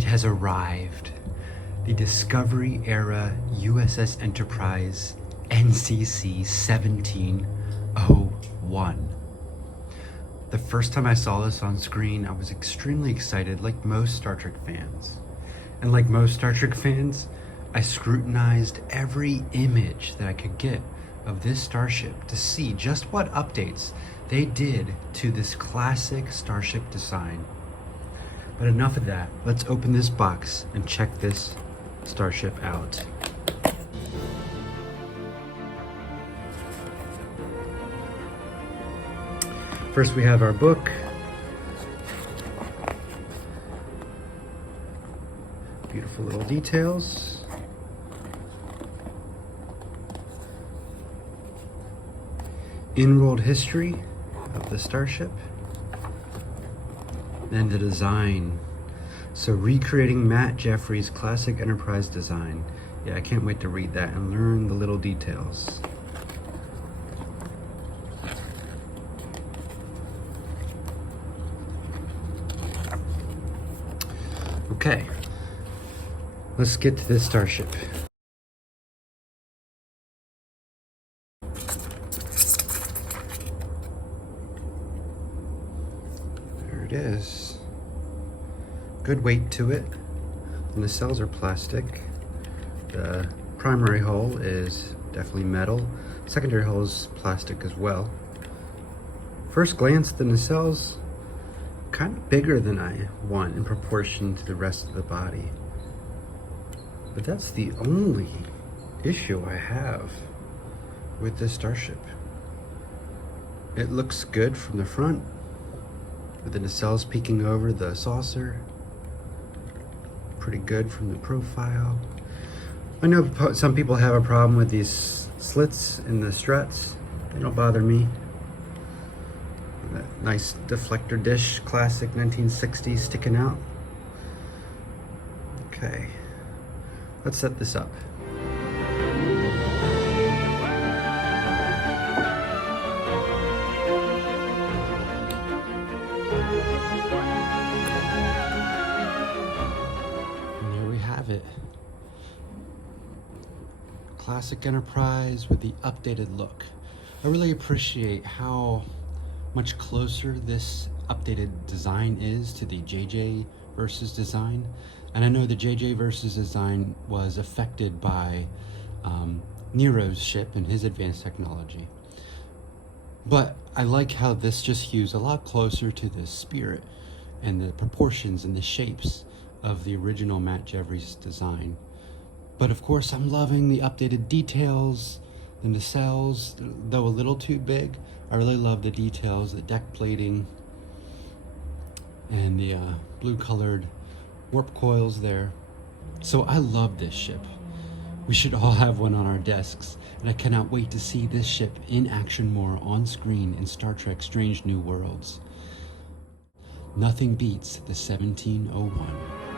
It has arrived. The Discovery era USS Enterprise NCC 1701. The first time I saw this on screen, I was extremely excited, like most Star Trek fans. And like most Star Trek fans, I scrutinized every image that I could get of this starship to see just what updates they did to this classic starship design. But enough of that. Let's open this box and check this starship out. First we have our book. Beautiful little details. In-world history of the starship. And the design. So recreating Matt Jeffries' classic Enterprise design. Yeah, I can't wait to read that and learn the little details. Okay, let's get to this starship. There it is. Good weight to it. And the cells are plastic. The primary hull is definitely metal. Secondary hull is plastic as well. First glance, the nacelles kind of bigger than I want in proportion to the rest of the body. But that's the only issue I have with this starship. It looks good from the front, with the nacelles peeking over the saucer. Pretty good from the profile. I know some people have a problem with these slits in the struts. They don't bother me. That nice deflector dish, classic 1960s sticking out. Okay, let's set this up. And there we have it. Classic Enterprise with the updated look. I really appreciate how much closer this updated design is to the JJ versus design. And I know the JJ versus design was affected by Nero's ship and his advanced technology. But I like how this just hews a lot closer to the spirit and the proportions and the shapes of the original Matt Jeffries design. But of course, I'm loving the updated details. The nacelles, though a little too big, I really love the details, the deck plating, and the blue colored warp coils there. So I love this ship. We should all have one on our desks, and I cannot wait to see this ship in action more on screen in Star Trek Strange New Worlds. Nothing beats the 1701.